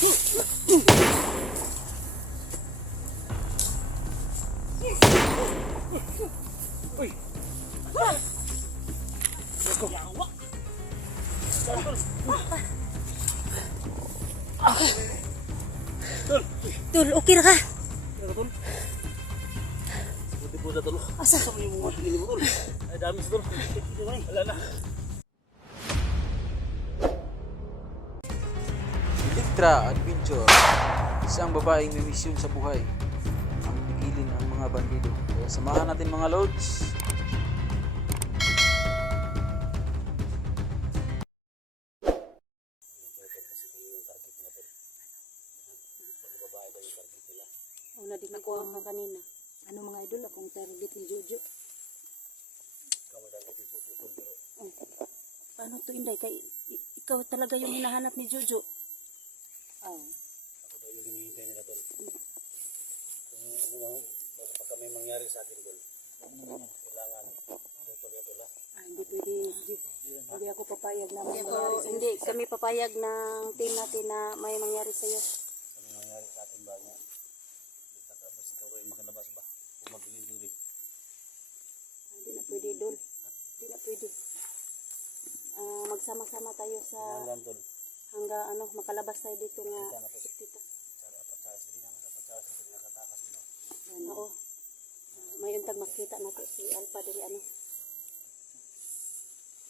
Uy! Let's go. Tol, okay ra ka? Ano tol? Buti po na tol. Asa? Saan mo yung mga tingin mo tol? Ay dami sa tol. Wala na. Electra Adventure, isang babaeng may misyon sa buhay ang pigilin ang mga bandido. Kaya samahan natin mga lods. Una din nakuha ka kanina. Ano mga idol, akong target ni Jojo. Oh. Paano to Inday? Ikaw talaga yung hinahanap ni Jojo. Oh. Ako daw yung hinihintay nila tol. Kung baka may mangyari sa akin tol. Kailangan ito tol ito la. Hindi pwede. Hindi ako papayag na may mangyari sa'yo. Hindi kami papayag ng team natin na may mangyari sa'yo. Ano nangyari sa atin ba niya? Tapos ikaw ay makalabas ba? Kung mag-delivery. Hindi na pwede doon. Hindi na pwede. Magsama-sama tayo sa Hanggang tol. hanggang makalabas tayo dito nga sipita. Oo. May untag makita nato si Alpha diri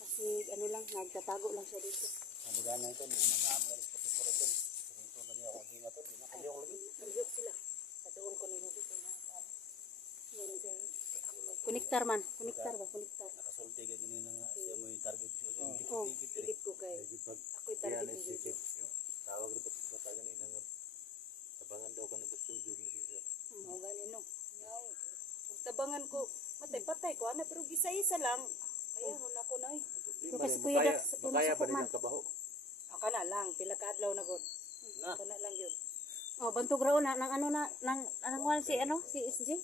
kasi lang nagtatago lang siya dito. Sabi gana ito, nag-aamal sa pati ito. Ito na niya ako hima ito, nakaliw ko lagi. Nagiyok sila. Patuon ko nila dito na yan sir. Kuniktar man. Kuniktar ba? Kuniktar. Nakasulti ka ganyan nga siya mo yung target ko. Oo. Higit ko kay. Ako'y target ni Jojo. Tawag rin ba sa bata ganyan nga. Tabangan daw ka ng gusto yung jogging siya. Mga ganin no. Tabangan ko. Patay ko. Pero gisa-isa lang. Kaya huna ko na eh. Pero kasi Kuya Dax. Makaya ba nilang kabaho? Ako na lang. Pila ka adlaw na god. Na. Ako na lang yun. Oh, bantog raon na. Nang si SG?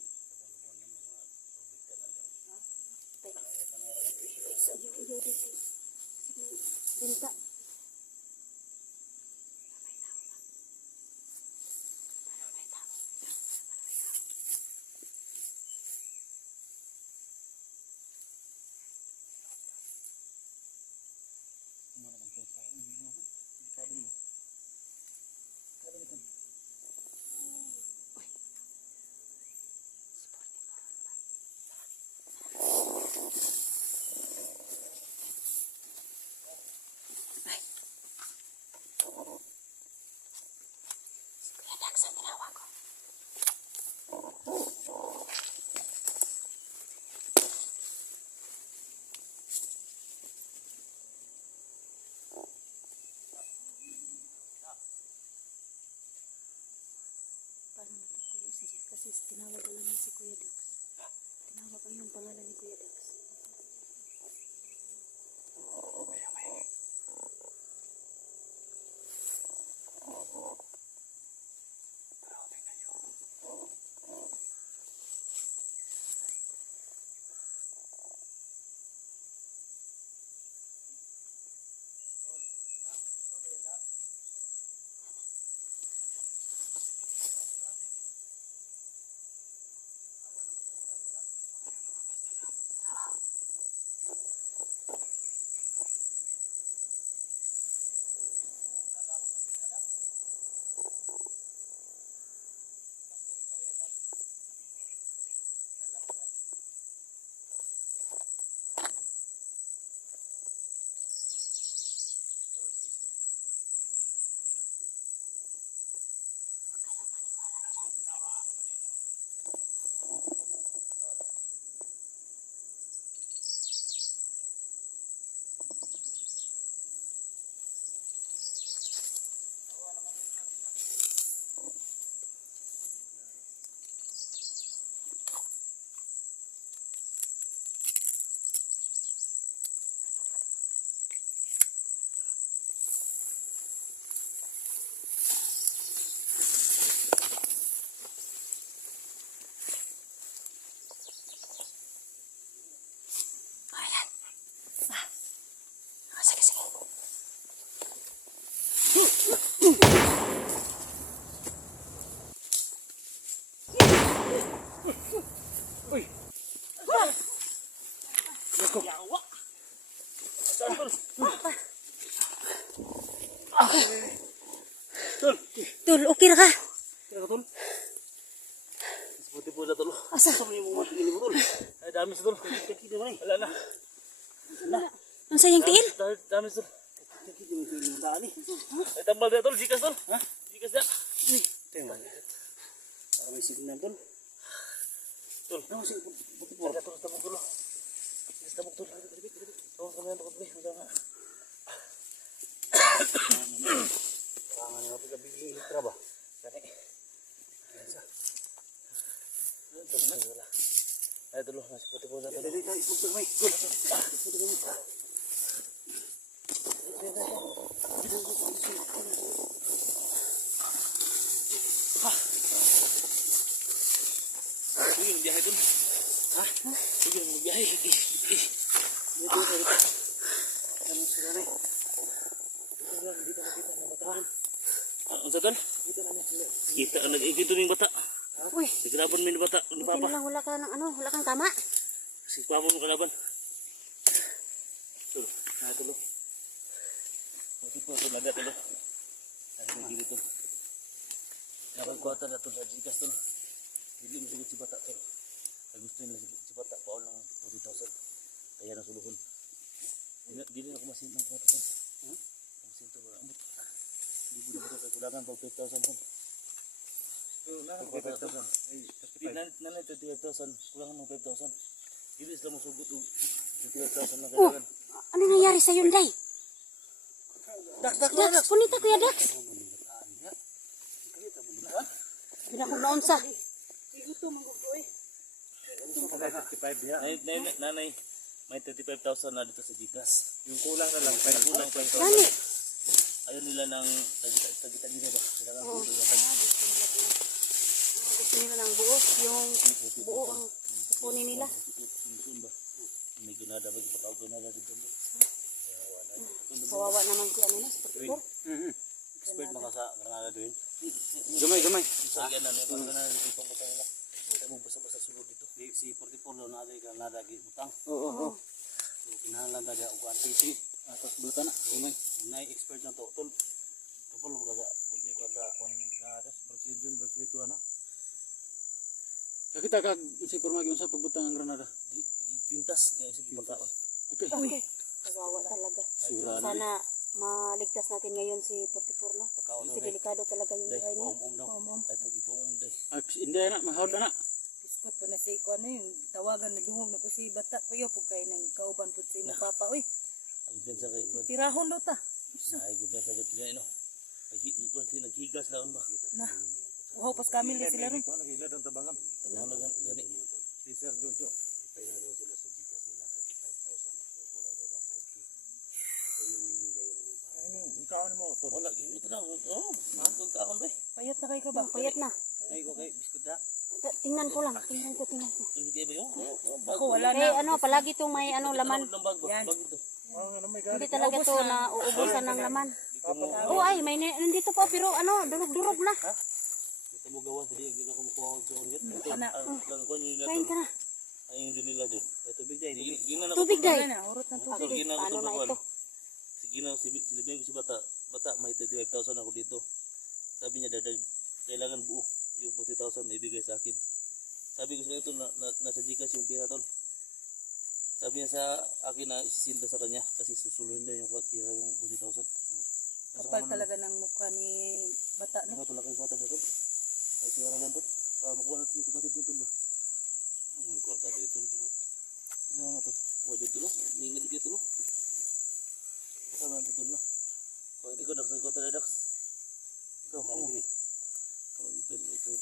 Binta. Kasi tinawag ko naman si Kuya Dax. Tinawag ko yung pangalan ni Kuya Dax. Sige. Tol, okay ra ka? Kaya ka tol. Seputi po na tol. Asa? Sa mga mga tingin mo tol. Ay dami sa tol. Kaki naman eh. Wala na. Ang sayang tiil? Dami sa tol. Kaki naman tingin mo daan eh. Ay tambal na tol. Jikas tol. Ha? Jikas na. Tingnan. Para may signal tol. Tol. Ano si buti po. Ay tol. Tabok tol. Tabok tol. Tawag kami ang takot eh. Wala na. Pangan nga pala bigli ilitra ba? Kani. Ay tulo na si puti po na tulo. Dali tayo ipugtog may. Ipugtog mo. Sige, magbiyahe dun. Ha? Sige, magbiyahe. Dito, dito. Ano sila na eh. Dito na bataan. Ang sa tol? Kita ang nag-igito ng bata. Uy, Siglaban mo yung bata. Ano buti na lang wala ka ng ano, wala kang tama. Siglaban mo kalaban. Tulo. Tulo. Buti po ito naga tulo. Ay, hindi dito. Nakagkuhatan na ito sa Gcash tol. Hindi mo sigit si bata tol. Ay gusto nila si bata. Paon lang 40,000. Kaya nasuluhon. Hindi na ako masin ng bata tol. Masin ito. Amot. Hindi mo na bata. Kulangan pag 5,000 tol. Nanay 35,000. Kulangan ng 5,000. Hindi sila mo sugot. 35,000 na kailangan. Ano nangyari sa Hyundai? Dax, punita kuya Dax. Hindi na kong naunsa. Nanay, may 35,000 na dito sa Gcash. Yung kulang na lang. Kulang pa ito. Gani. Ayaw nila ng tagita-gita ba? Kailangan po Gusto nila ng buo. Yung buo ang kukunin nila. Yung ba? May ginada ba? Ipatawag ginada dito. Kawawa naman si ano na, Sportifor. Expert maka sa Granada doon. Gamay. Sige na, may Granada dito itong butang nila. Tayo mo basa-basa sulod dito. Si 44 doon na ay Granada butang. Oo. So kinahanglan na dyan ang RTC. Atas bulta na. Unay expert na to. Tol. Kapal mo kasi. Hindi ko sa atas. Bersidun, bersitu na. Kita ka si kurma gyud sa pagbutang ang Granada. Di pintas niya isip pagkaon. Okay. Okay. Kawawa talaga. Sura na. Sana maligtas natin ngayon si 44 no. Pagkaon Kasi delikado talaga yung Day, buhay niya. daw. Ay pag-ipong day. Hindi na mahawd na. Biskot pa na si ko ano yung tawagan na dungog na ko si bata kuya pug kay nang kauban pud si mo papa oy. Ang din sa kay. Tirahon daw ta. Ay gud sa gud niya no. Ay naghigas laon ba? Na. Uhaw pas kami na sila ron. Ano gani? Si Sir Jojo. Wala, ito na. Oh, ang kaon ba? Payat na kay ka ba? Payat na. Ay ko kay biskut da. Tingnan ko lang, tingnan ko. Hindi kay ba yo? Ako wala na. Ano, palagi tong may ano laman. Bag ito. Hindi talaga to na uubusan ng laman. Oh ay, may nandito pa pero ano, durog-durog na. Kita mo gawas dili gina ko makuha og sa unyet. Ana. Lang ko nila. Kain ka na. Ay yung nila dun. Ay tubig day. Gina na Tubig day. Urot na tubig. Gina ko Ano na to. ito? Sige na silibing ko si bata. Bata may 35,000 ako dito. Sabi niya dadag kailangan buo yung 40,000 na ibigay sa akin. Sabi ko sa ito nasa Gcash yung pira tol. Sabi niya sa akin na isisinda sa kanya kasi susuluhin daw yung pira yung 40,000. Kapal talaga ng mukha ni bata no. Ano talaga yung bata na tol? Ay sigara lang tol. Para makuha natin yung kapatid tol ba? May kwarta dito tol pero ano na tol? Huwag dito tol. Ningin dito tol. Baka na tol na. Pag hindi ko nakasal ko talaga. Ikaw, oo. Ito.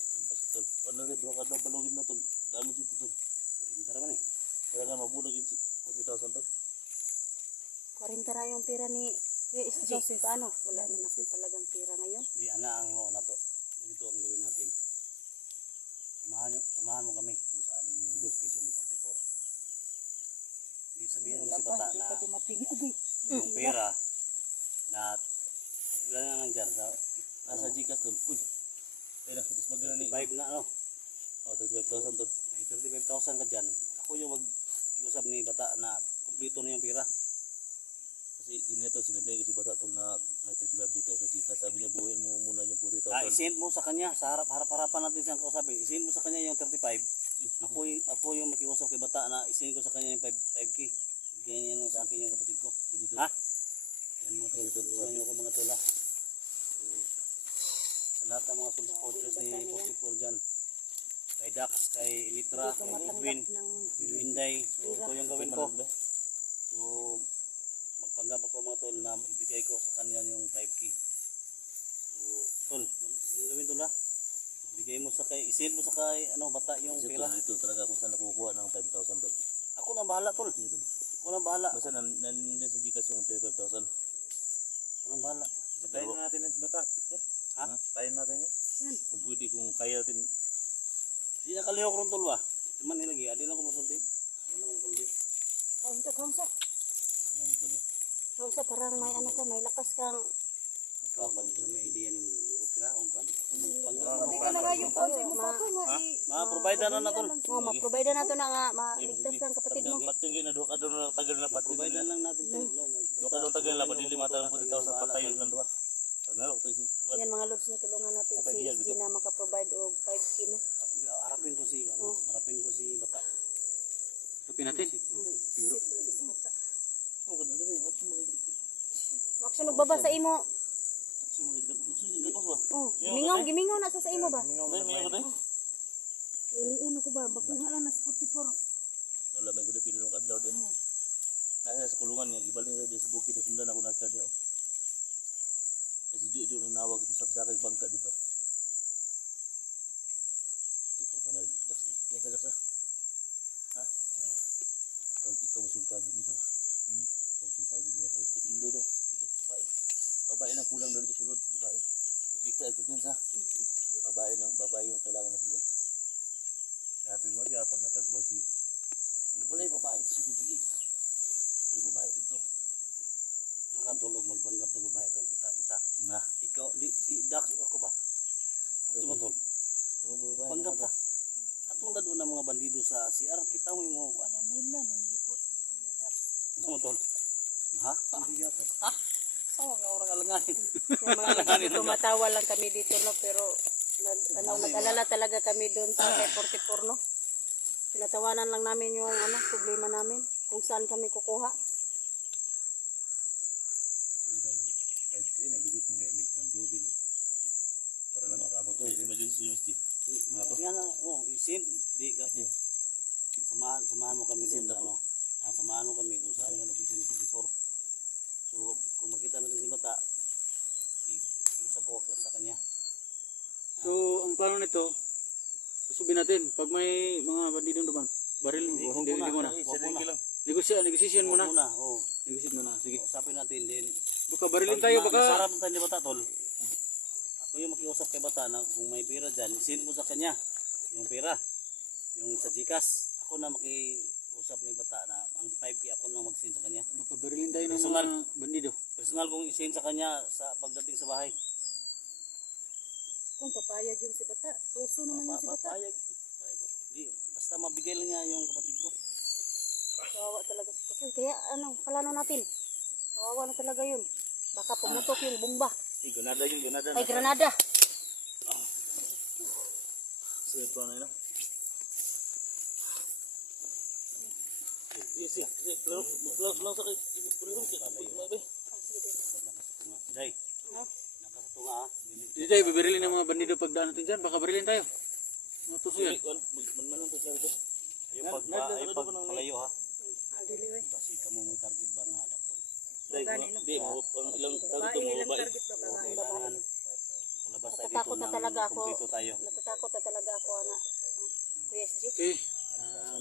Ano rin, doon ka daw balawin na tol. Dami dito tol. Tara man eh. Kaya nga mabulag yung 40,000 tol. 40 ra yung pera ni Kuya SJ. Paano? Wala naman ako talagang pera ngayon. Di ana ang imo na to. Ito ang gawin natin. Samahan mo kami kung saan yung location ni 44. Di sabihin mo si bata na yung pera na wala na lang dyan. Nasa Gcash tol. Uy. Kaya na, magana ni 5 na ano. O, 35,000 tol. May 35,000 ka dyan. Ako yung mag-kiusap ni bata na kumplito na yung pera. ganito, sinabi ko si bata tol na may 35 dito sa Gcash. Sabi niya buuin mo muna yung 40,000. I-send mo sa kanya, sa harap-harapan natin siyang kausapin. I-send mo sa kanya yung 35. Ako yung makiusap kay bata na i-send ko sa kanya yung 5K. Bigyan niya lang sa akin yung kapatid ko. Ha? Yan mga tol. Gusto niyo ko mga tol ha. So, sa lahat ng mga full supporters ni 44 dyan. Kay Dax, kay Litra, kay Edwin, kay Inday. So ito yung gawin ko. So magpanggap ako mga tol na ibigay ko sa kanya yung 5K. So tol, yung gawin tol ha. Bigay mo sa kay, isend mo sa kay bata yung Kasi pera. tol, ito talaga kung saan nakukuha ng 5,000 tol. Ako na bahala tol. Ako na bahala. Basta naninda sa Gcash yung 35,000. Ako na bahala. Tayo na natin yung bata. Ha? Tayo natin yun. kung pwede, kung kaya natin. Di na kalihok ron tol ba? Cuman nilagi, adi lang ko masulti. Adi lang ko masulti. Kaunsa. Kaunsa, parang may ano ka, may lakas kang... Ikaw ba sa may idea ni mo? Okay ra, okay. Pwede ka na nga yung kaunsa mo pa ito nga. Ma-provide na na tol. Oo, ma-provide na ito na nga, maligtas kang kapatid mo. Pat yung ginaduha ka doon na tagal na pat. Provide lang natin tol. Doon ka doon tagal na pat, hindi mata ng 40,000 patay yun lang doon. Ano, ito yung Yan mga lods na tulungan natin si SG na makaprovide og 5 kilo. Harapin ko si harapin ko si bata. Tapin natin. Action baba sa imo. Oh, gimingaw na sa imo ba? Uno ko ba, bakuha lang na sa 44. Wala may gusto pili ng adlaw din. Nasa sa kulungan niya, ibalik niya sa bukid, sundan ako na sa diyo. Kasi Jojo nang nawag ito sa sakay bangka dito. Ito ka na, daksa. Ha? Ikaw sultagin nito ba? Ikaw sultagin nito. Ito inday daw. Babae. Babae lang kulang doon ito sulod. Babae. Likta ito pinsa. Babae yung kailangan na sulod. Sabi mo, yapon na tagbo si... Wala yung babae dito sulod lagi. Wala yung babae dito. Nakatulog magpanggap ng babae tol kita. Na. Ikaw di si Dax ako ba? Gusto mo tol? Panggap ka. Atong dado ng mga bandido sa CR kita mo ano Mula nang lubot. gusto mo tol? Ha? Hindi yata. Ha? Sawa nga orang alanganin. Tumatawa lang kami dito no, pero nag-alala talaga kami doon sa kay 44 no. Tinatawanan lang namin yung problema namin kung saan kami kukuha. Para lang makabot ko. Emergency USD. Yan na, isin di ka. Samahan mo kami doon sa samahan mo kami kung saan yung location ni 44. So, kung makita natin si bata, iusap ko sa kanya. So, ang plano nito, usubin natin. Pag may mga bandido naman, baril mo, hindi mo na. Negosasyon mo na. Negosasyon mo na, sige. Usapin natin din. Baka barilin tayo, baka... Nasarap tayo ni bata, tol. Ako yung makiusap kay bata na kung may pera dyan, send mo sa kanya yung pera. Yung sa Gcash. Ako na makiusap ni bata na ang 5K ako na mag-send sa kanya. Baka barilin tayo ng Personal. mga bandido. Personal kong i-send sa kanya sa pagdating sa bahay. Kung papayag yun si bata, puso naman yun si bata. Papayag. Di, basta mabigay lang niya yung kapatid ko. Kawawa talaga si Pusoy. Kaya plano natin. Kawawa na talaga yun. Baka pumutok yung bomba. Granada yung Granada. Ay, Granada. So, ito na yun. Yes. Lang sa kay. Day. Nakastunga ha. Hindi tayo babarilin ng mga bandido pagdaan natin dyan. Baka barilin tayo. Mga tuso yan. Manong ko siya ito. Yung pagpalayo ha. Diliwe. Basi ka mo may target ba nga dapol. Hindi, ang ilang tawag ito mga babae. Kailangan palabas tayo dito Natatakot na talaga ako. kumpleto tayo. Natatakot na talaga ako, Kuya SG. Okay.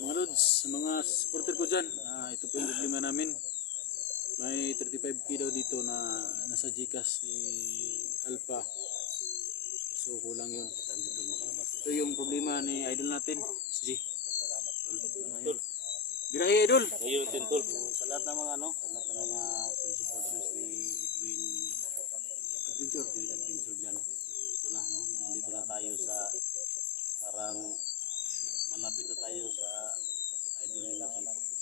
Mga lods, sa mga supporter ko dyan, ito po yung problema namin. May 35k daw dito na nasa Gcash ni Alpha. So kulang yun. Ito yung problema ni idol natin, SG. Birahi idol. Ngayon, tintol. Sa lahat ng mga sa lahat ng mga supporters ni Edwin Adventure dyan. Ito na, nandito na tayo sa parang malapit na tayo sa idol nila si 44.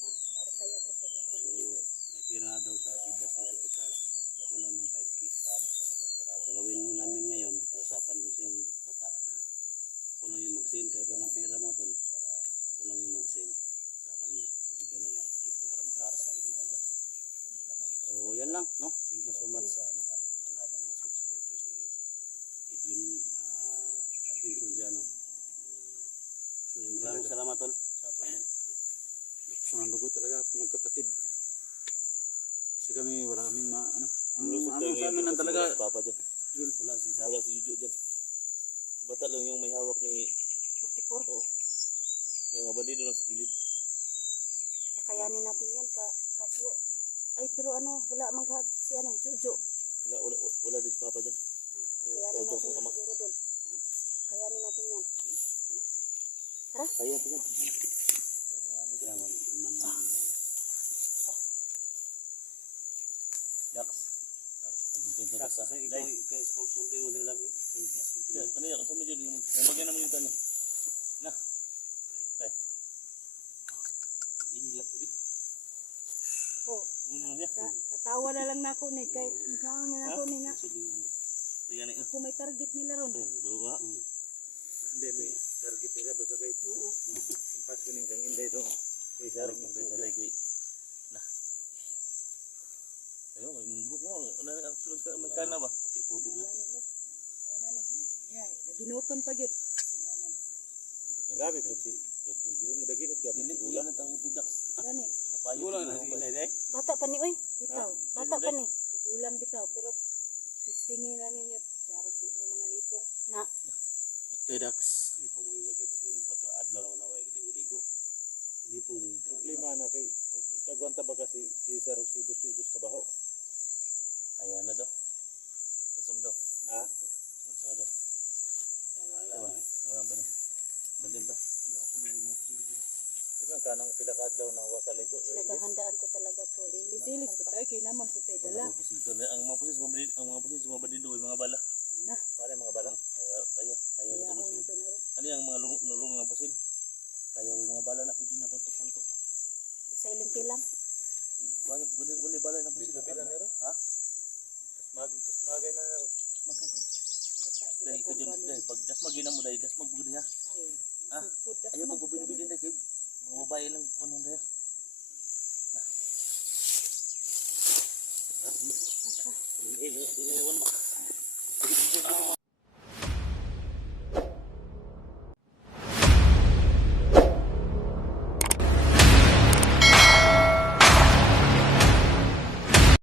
So, may pira na daw daw sa Gcash ni Alcatraz, kulang ng 5K. Gawin mo namin ngayon, usapan ko si bata na ako lang yung mag-send, kahit walang pera mo tol, ako lang yung mag-send sa kanya. Ito na yung kapatid ko para makaras kami dito. So yan lang, no? Thank you so much sa lahat ng mga supporters ni Edwin Adventure. So maraming salamat tol sa tulong. Ang dugo talaga ako magkapatid. Kasi kami wala kaming ano. Ang Lusot ano tayo sa amin ngayon lang kasi talaga. wala si Papa dyan. Wala si Sarah. Wala si Juju dyan. Si bata lang yung may hawak ni... 44. Oo. May mga bandido lang sa kilid. Kakayanin natin yan. Kaso, ay pero ano, wala manghad si ano, Jojo. Wala din si Papa dyan. Kakayanin Auto natin kong yan ama. siguro doon. Kakayanin natin yan. Kaya ito yan. Kaya man. Dax. Dax, kasi ikaw, kaya sa konsulto mo din lang. Ano yan? Kasama dyan. Nabagyan naman yung tanong. Na. Tay. Ihilak. Oh, Uno niya. katawa na lang na ako ni. Kay, isang na ako ni nga. So yan eh. Kung may target nila ron. Bawa. Hindi, may target nila basta kayo. Oo. Impas ko ning kang inday to. Kay Sarik sarap mo sa lagi. Nah. Ayun, imbruk mo. Ano sunod ka magkana ba? Puti-puti na. Ginuton pa yun. Grabe po si Juju mo daginot gyud. Dili ulan ang tawag Dax. Gani. Mapayo. Gulang na si Inday, day. Bata pa ni, oy. Bitaw. Bata pa ni. Sigulam bitaw. Pero, istingin na ninyo. Sarap din mo mga lipong. Na. Kay Dax. Hindi po mo yung kapatid. Pagka adlaw naman ako ay ligo-ligo. Hindi po mo yung Problema na kay tagwanta ba kasi si Sarok si Boss Juju sa kabaho. Ayan na daw. Kasam daw. Ha? Kasam daw. Wala ba na? Balim ba? Ako na yung mga posibilidad. Diba kanang pila ka adlaw nang wakaligo. Naghahandaan ko talaga to. Ilis-ilis ko tayo. Kaya naman po tayo dala. Ang mga pulis, mga bandido, yung mga bala. Na. Pare mga bala. Kaya Kaya na ako pulis. na to na rin. Ano yung mga lulong ng pusil? Kaya yung mga bala na pwede na punto-punto. Silent lang. Wala bala na pusil. Pila nero? Ha? Magay na nero. Magkano? Dahil ka dyan, dahil pag dasmagin na mo dahil dasmag mo dahil ha? Ha? Ayaw pag bubinubinin dahil kayo. Mga babae lang kung ano dahil. Na. Ewan mo.